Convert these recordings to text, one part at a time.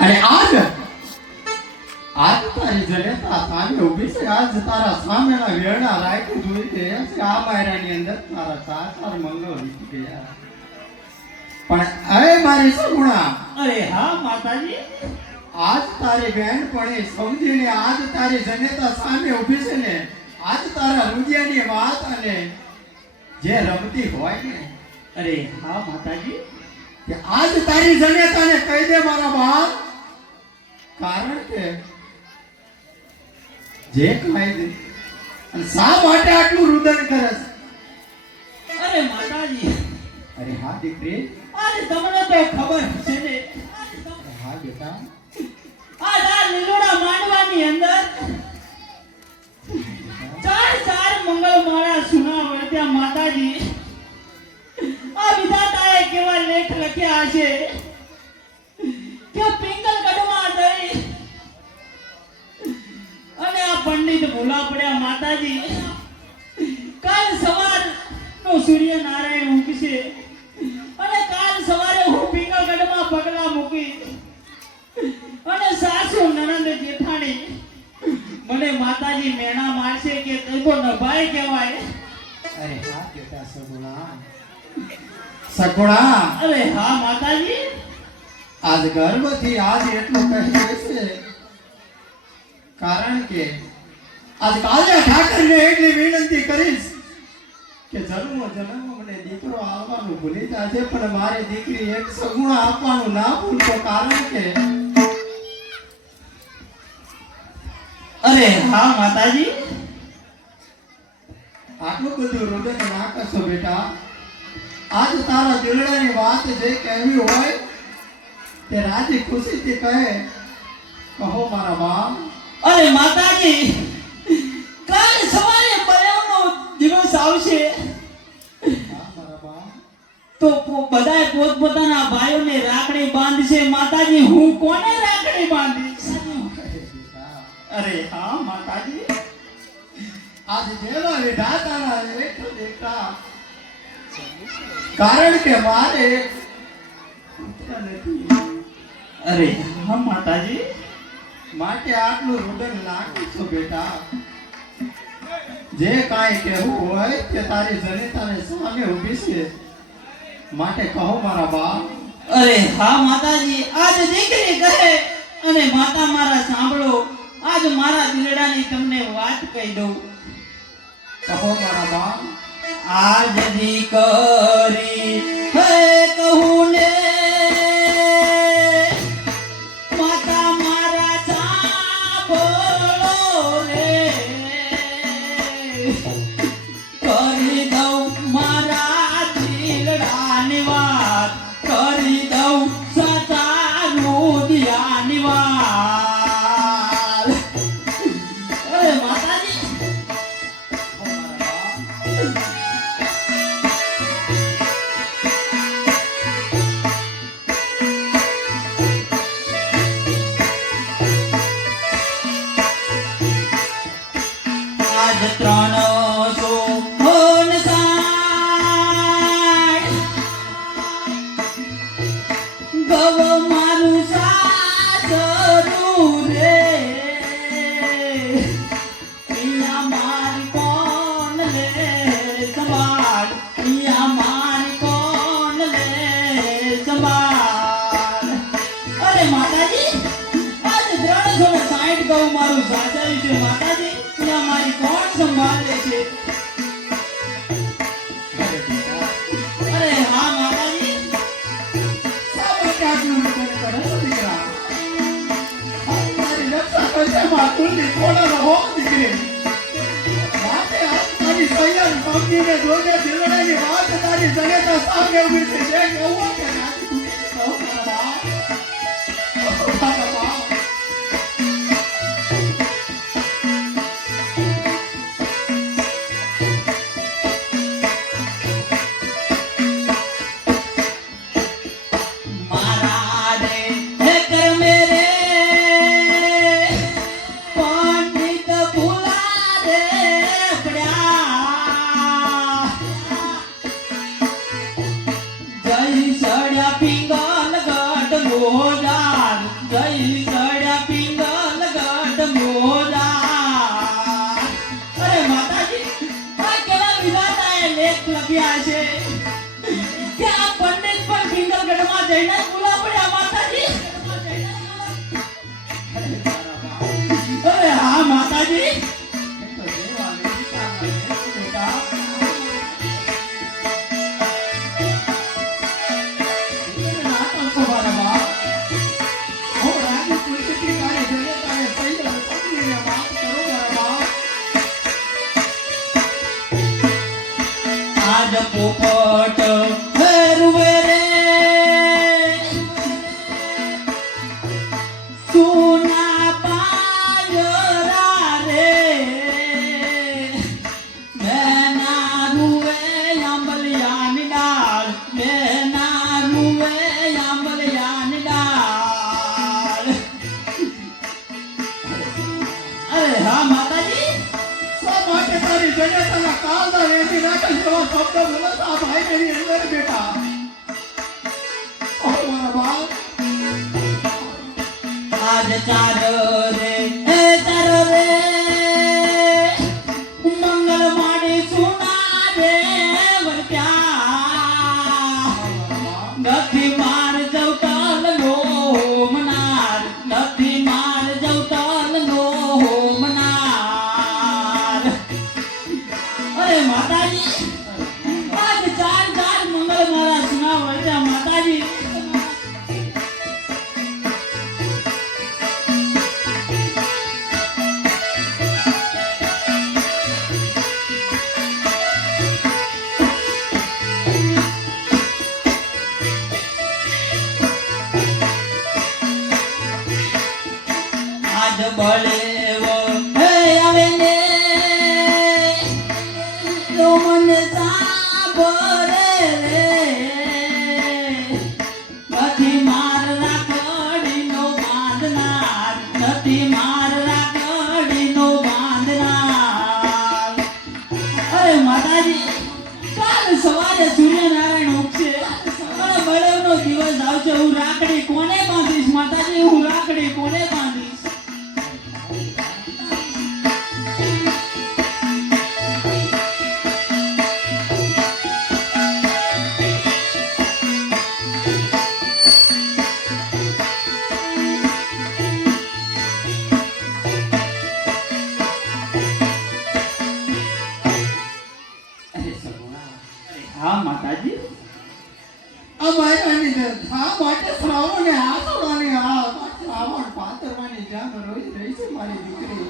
અને આજ તારી જનેતા સામે ઊભી છે. આજ તારા સામેના વેરણા રાખ્યું જોઈ છે આ માયરાની અંદર તારા ચાર મંગળ વીતી ગયા. પણ અરે મારી સગુણા, અરે હા માતાજી, આજ તારી બહેન પણ સમજીને આજ તારી જનેતા સામે ઊભી છે ને, આજ તારા હૃદયની વાત અને જે રમતી હોય ને, અરે હા માતાજી, કે આજ તારી જનેતાને કહી દે મારા બાપ, કારણ કે જે કહી દે અને શા માટે આટલું રુદન કરે છે? અરે માતાજી, અરે હા દીકરી, આજે તમને તો ખબર છે ને, હા બેટા, આ લીલોડા માંડવાની અંદર ચાર મંગળ માળા સુના વર્ત્યા માતાજી. આ વિધાતાએ કેવા લેખ લખ્યા છે કે પિંગલ ગઢમાં જઈ અને આ પંડિત ભૂલા પડ્યા માતાજી. કાલ સવાર નો સૂર્ય નારાયણ ઉગશે અને કાલ સવારે હું પિંગલ ગઢમાં પગલા મૂકી અને સાસુ નણંદ જેઠાણી મને માતાજી મેણા મારશે કે તે તો નભાઈ કહેવાય. અરે હા બેટા સગુણા, સગુણા, અરે હા માતાજી, આજ ગર્વથી આજ એટલું કહે છે કારણ કે આજ કાલિયા ઠાકરને એટલી વિનંતી કરીશ કે જન્મો જન્મ મને દીકરો આવવાનું ભૂલી જાજે, પણ મારી દીકરી એક સગુણા આપવાનું ના ભૂલતો, કારણ કે અરે હા માતાજી, આટલું બધું રુદન ના કરશો બેટા. આજ તારા દિલડાની વાત જે કહેવી હોય તે રાજી ખુશીથી કહે, કહો મારા બાપ. અરે માતાજી, કાલ સવારે બળેવનો દિવસ આવશે હા મારા બાપ. તો બધાય પોતપોતાના ભાઈઓને રાખડી બાંધશે માતાજી. હું કોને રાખડી બાંધીશ? અરે હા માતાજી, આજ જેવા વિધાતાના લેખ દેખા, કારણ કે મારે પુત્ર નથી. અરે હા માતાજી, માટે આટલું રુદન નાખું છું બેટા. જે કાંઈ કહેવું હોય તે તારી જનિતાને સામે ઊભી છે, માટે કહો મારા બાપ. અરે હા માતાજી, આજ દીકરી કહે અને માતા મારા સાંભળો. આજ મારા દિલડાની તમને વાત કહી દઉં. કહો મારા બાપ. આજ દીકરી હે કહું ને માતા મારા સાંભળો રે, કરી દઉં મારા દિલડાની વાત, કરી દઉં સાચા હૃદયની વાત. અરે માતાજી, આજ 300 હોન સાઠ ગવ મારું સાસરું રે, પિયા મારી કોણ લે સંભાળ, પિયા મારી કોણ લે સંભાળ. અરે માતાજી, આજ 360 ગવ મારું સાસરું છે માતાજી. પિયા મારી કોણ સંભાળે છે? અરે હા માતાજી, શા માટે આટલું રુદન કરે છો દીકરા? તારી રક્ષા કરશે માં કુલની થોડા રહો દીકરી. માટે આજ તારી સૈયદ ભક્તિને જોગે દિલડાની વાત તારી જનેતા સામે ઊભી છે. જે કહેવું કે રાજી ખુશીથી કહો મારા બાપ. કહો મારા બાપ. મારા રે હે કર મેરે પંડિત ભૂલા રે પડ્યા, જય જઈ ચડ્યા પિંગલ ગઢ મોજા. અરે માતાજી, આ કેવા વિધાતાએ લેખ લખ્યા છે કે આ પંડિત પણ પિંગલગઢમાં જઈને બોલા પડ્યા માતાજી. અરે હા માતાજી. એ તો દેવા વિચારમાં છે બેટા. નાટક તો મારા બાપ. હું રાજી તુલસી તારી જોડે તારે પૈસા પકડીને વાત કરો મારા બાપ. આજ પોપટ ફેરવે રે સોના પાંજરા રે. મેના રૂવે આંબલિયાની ડાળ, મેના રૂવે આંબલિયાની ડાળ. અરે હા માતાજી. શા માટે તારી જોડે તારા કાળના વેચી નાખે જેવા શબ્દ બોલો છો આ ભાઈ એની અંદર બેટા. ઓ મારા બાપ. આજ ચારો રે એ ચારો રે મંગળ માડી સુના રે વર્ત્યા. નથી માર જવતલ નો મનાર, નથી માર જવતલ નો મનાર. અરે માતાજી, આજ ચાર ચાર મંગળ મારા સુના વર્ત્યા માતાજી. આજ બળેવો હે આવે ને તો મને સાંભળે રે. નથી માર રાખડીનો બાંધનાર, નથી માર રાખડીનો બાંધનાર. અરે માતાજી, કાલ સવારે સૂર્યનારાયણ ઉગશે અને બળેવનો દિવસ આવશે. હું રાખડી કોને બાંધીશ માતાજી? હું રાખડી કોને બાંધીશ? અરે સગુણા, અરે હા માતાજી. આ માયરાની ને શા માટે શ્રાવણે આસોડાની આ શ્રાવણ પાતરવાની જામ રોજ રહી છે મારી દીકરી.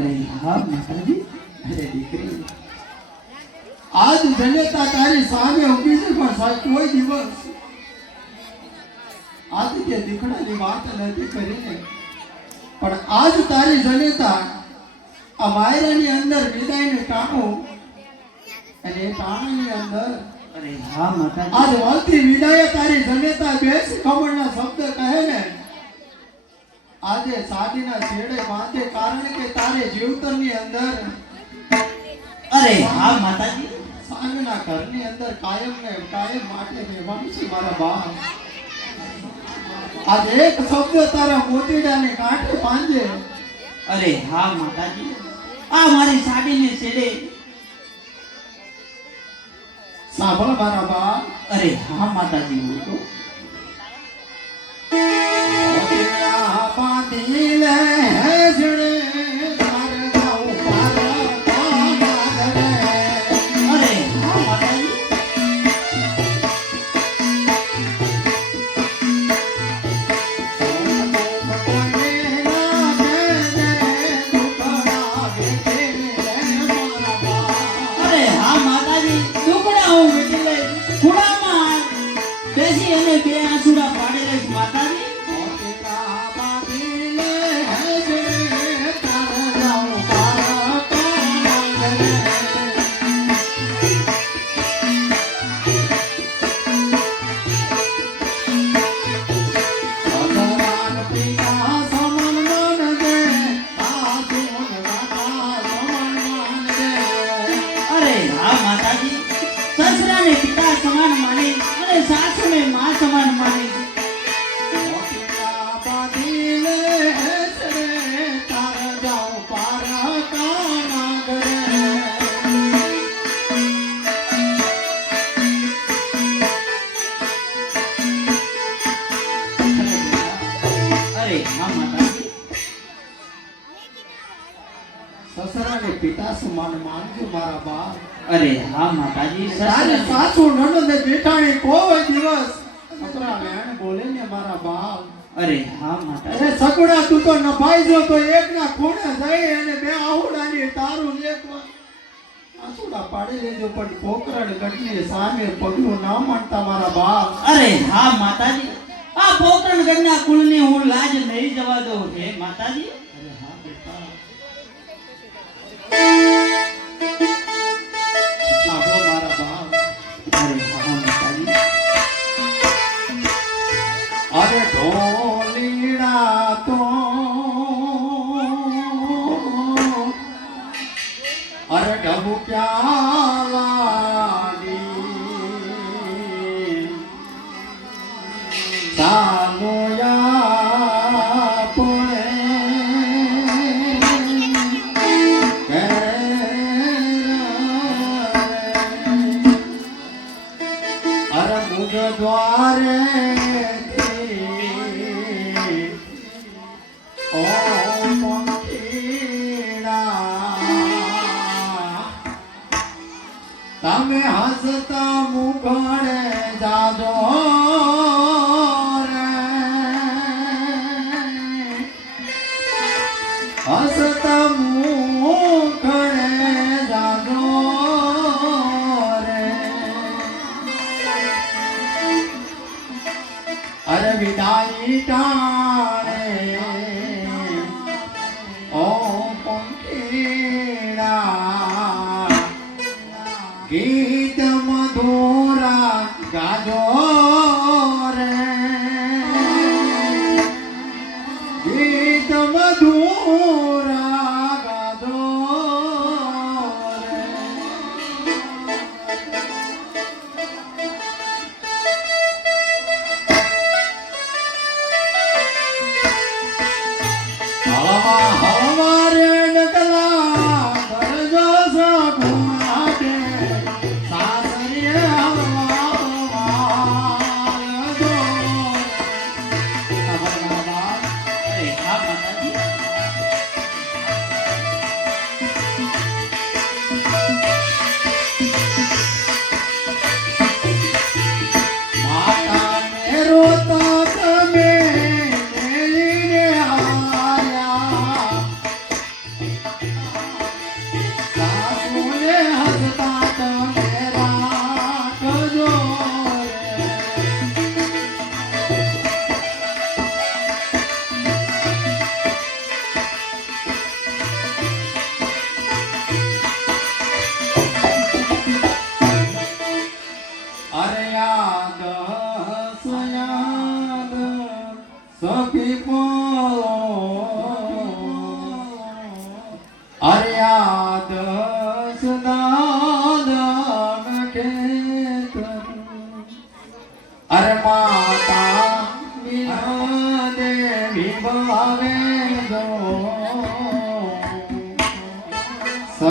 અરે હા માતાજી. અરે દીકરી, આજ જનેતા તારી સામે ઊભી છે પણ સાહેબ કોઈ દિવસ આજ કે દીકડાની વાત નથી કરીને પણ આજ તારી જનેતા આ માયરાની અંદર વિદાયને ટાણું અને એ ટાણાની અંદર અરે હા માતાજી. આજ વળતી વિદાય તારી જનેતા બેસ કમળના શબ્દ કહે ને આજે સાડીના છેડે બાંધે કારણ કે તારે જીવતરની અંદર અરે હા માતાજી. સાંગના ઘરની અંદર કાયમ ને કાયમ માટે રહેવાનું છે મારા બા. આજ એક શબ્દ તારા મોતીડાને કાંઠે બાંધે. અરે હા માતાજી. આ મારી સાડીને છેડે. સાંભળ મારા બા. અરે હા માતાજી. હું તો મોતીડા બાંધી લે હેજડે તાર ગાઉં પાર કાના ઘરે. અરે હા માતાજી. અરે હા માતાજી. ટુકડા હું વીટી લઈ ખૂણામાં બેસી અને અરે હા માતાજી. સસરાને પિતા સમાન માનજો મારા બાપ. અરે હા માતાજી. તારી સસરા સાસુ નણંદ બેઠાણી કોઈ દિવસ સસરા વેણ બોલે ને મારા બાપ. અરે હા માતાજી. અરે સગુડા તું તો નભાઈ જો તો એકના ખૂણે જઈ અને બે આહુડાની તારું લેખવા આસુડા પાડી લેજો પણ પોકરણ ગઢની સામે પગલું ના માનતા મારા બાપ. અરે હા માતાજી. આ પોકરણગઢના કુળની હું લાજ નહીં જવા દઉં હે માતાજી. અરે હા બેટા સાંભળો મારા બાપ. અરે હા માતાજી. અરે ઢોલીડા તો અરે ડબુ ક્યાં લાડી ચાલો આપણે અરે મુજ દ્વારે ઓ પંખીડા તમે હસતા મુખડે જાજો રે હસતા મુખડે જાજો રે અરે વિદાય ટાણે ઓ પંખીડા ગીત મધુરા ગાજો રે ગીત મધુરા ગાજો રે હવા હવા રે ડગલા કરજો સગુણા કે સાસરીએ હવા જો અરે હા માતાજી. માતા ને રોતા તમે મેલીને આયા સાસુને હસતા તમે રાખજો રે અરે યાદ સયાદ સખી